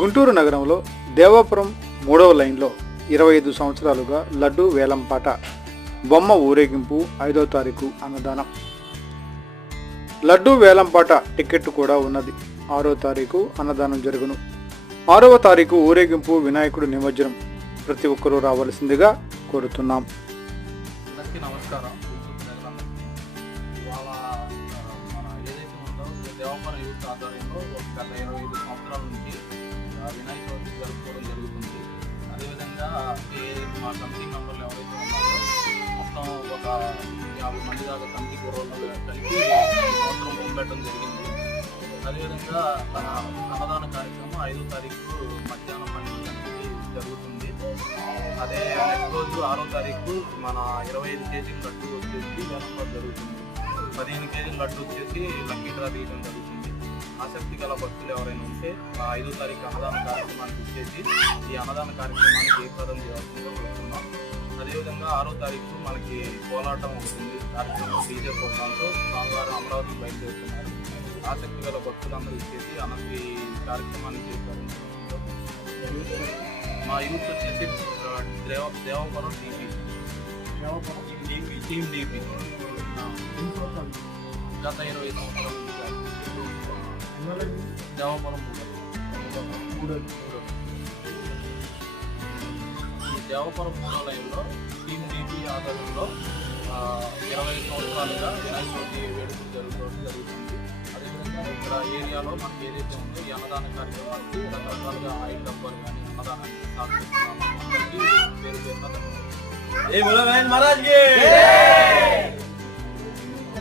గుంటూరు నగరంలో దేవాపురం 3వ లైన్లో 25 సంవత్సరాలుగా లడ్డు వేలంపాట బొమ్మ ఊరేగింపు 5వ తారీఖు అన్నదానం. లడ్డు వేలంపాట టికెట్ కూడా ఉన్నది. 6వ తారీఖు అన్నదానం జరుగును. 6వ తారీఖు ఊరేగింపు, వినాయకుడు నిమజ్జనం. ప్రతి ఒక్కరూ రావాల్సిందిగా కోరుతున్నాం. అందరికీ నమస్కారం. ఇవాళ మన ఏదైతే ఉందో దేవాపురం యూత్ ఆధ్వర్యంలో గత 25 సంవత్సరాల నుంచి వినాయక చవితి జరుపుకోవడం జరుగుతుంది. అదేవిధంగా మా కమిటీ మెంబర్లు ఎవరైతే ఉన్నారో మొత్తం ఒక 50 మంది దాకా కమిటీ కుర్రోళ్ళు కలిపి సంవత్సరం పంపెట్టడం జరిగింది. అదేవిధంగా అన్నదాన కార్యక్రమం 5వ తారీఖు మధ్యాహ్నం 12 గంటలకి జరుగుతుంది. అదే నెక్స్ట్ రోజు 6వ తారీఖు మన 25 కేజీల లడ్డు వచ్చేసి వేలంపాట జరుగుతుంది. 15 కేజీల లడ్డు వచ్చేసి లక్కీ డ్రా తీయడం జరుగుతుంది. ఆసక్తి గల భక్తులు ఎవరైనా ఉంటే 5వ తారీఖు అన్నదాన కార్యక్రమానికి వచ్చేసి ఈ అన్నదాన కార్యక్రమానికి జయప్రదం చేయాల్సిందిగా కోరుతున్నాం. అదేవిధంగా 6వ తారీఖు మనకి కోలాటం ఉంటుంది. కార్యక్రమం డీజే ప్రోగ్రాంతో సోమవారం అమరావతికి బయలుదేరుతున్నారు. ఆసక్తి గల భక్తులందరూ ఇచ్చేసి ఈ కార్యక్రమాన్ని జయప్రదం చేస్తున్నారు. మా యూత్ వచ్చేసి దేవాపురం టీమ్ డీపీ గత 20 సంవత్సరాల నుంచి దేవాపురం ఈ దేవాపురం 3వ లైన్లో టీమ్ డీపీ ఆధ్వర్యంలో 20 సంవత్సరాలుగా వినాయక చవితి వేడుకలు జరుగుతుంది. అదేవిధంగా ఇక్కడ ఏరియాలో మనకి ఏదైతే ఉందో ఈ అన్నదాన కార్యక్రమానికి రకరకాలుగా ఆయిల్ డబ్బాలు కానీ అన్నదానానికి సాధిస్తున్నాము. అందరికీ పేరు పేరున